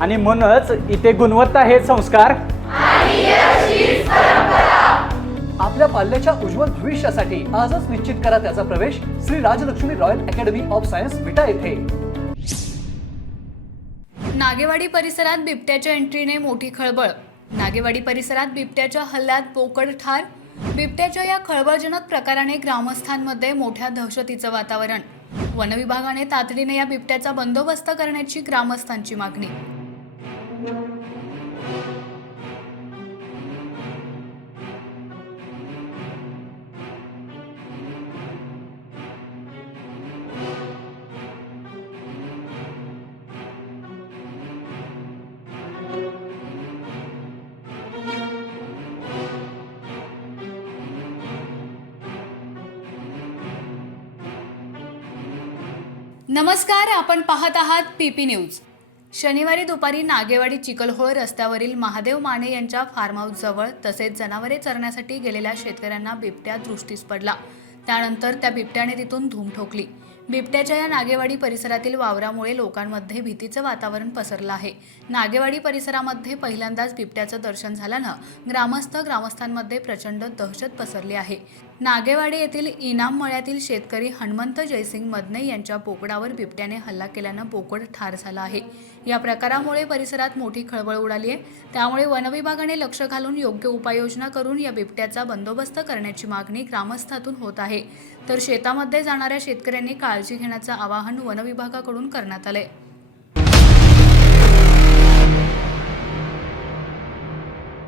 आणि म्हणूनच इथे गुणवत्ता हे संस्कार. आपल्या पाल्याच्या उज्ज्वल भविष्यासाठी आजच निश्चित करा त्याचा प्रवेश Shri Rajlakshmi royal academy of science Vita येथे. नागेवाडी परिसरात बिबट्याच्या एंट्रीने मोठी खळबळ. नागेवाडी परिसरात बिबट्याच्या हल्ल्यात बोकड ठार. बिबट्याच्या या खळबळजनक प्रकाराने ग्रामस्थांमध्ये मोठ्या दहशतीचं वातावरण. वनविभागाने तातडीने या बिबट्याचा बंदोबस्त करण्याची ग्रामस्थांची मागणी. नमस्कार आपण पाहत आहात पीपी न्यूज. शनिवारी दुपारी नागेवाडी चिकलहोळ रस्त्यावरील महादेव माने यांच्या फार्म हाऊसजवळ तसेच जनावरे चरण्यासाठी गेलेल्या शेतकऱ्यांना बिबट्या दृष्टीस पडला. त्यानंतर त्या बिबट्याने तिथून धूम ठोकली. बिबट्याच्या या नागेवाडी परिसरातील वावरामुळे लोकांमध्ये भीतीचं वातावरण पसरलं आहे. नागेवाडी परिसरामध्ये पहिल्यांदाच बिबट्याचं दर्शन झाल्यानं ग्रामस्थ ग्रामस्थांमध्ये प्रचंड दहशत पसरली आहे. नागेवाडी येथील इनाम मळ्यातील शेतकरी हनुमंत जयसिंग मदने यांच्या बोकडावर बिबट्याने हल्ला केल्यानं बोकड ठार झाला आहे. या प्रकारामुळे परिसरात मोठी खळबळ उडाली आहे त्यामुळे वनविभागाने लक्ष घालून योग्य उपाययोजना करून या बिबट्याचा बंदोबस्त करण्याची मागणी ग्रामस्थातून होत आहे. तर शेतामध्ये जाणाऱ्या शेतकऱ्यांनी काळ काळजी घेण्याचं आवाहन वनविभागाकडून करण्यात आलंय.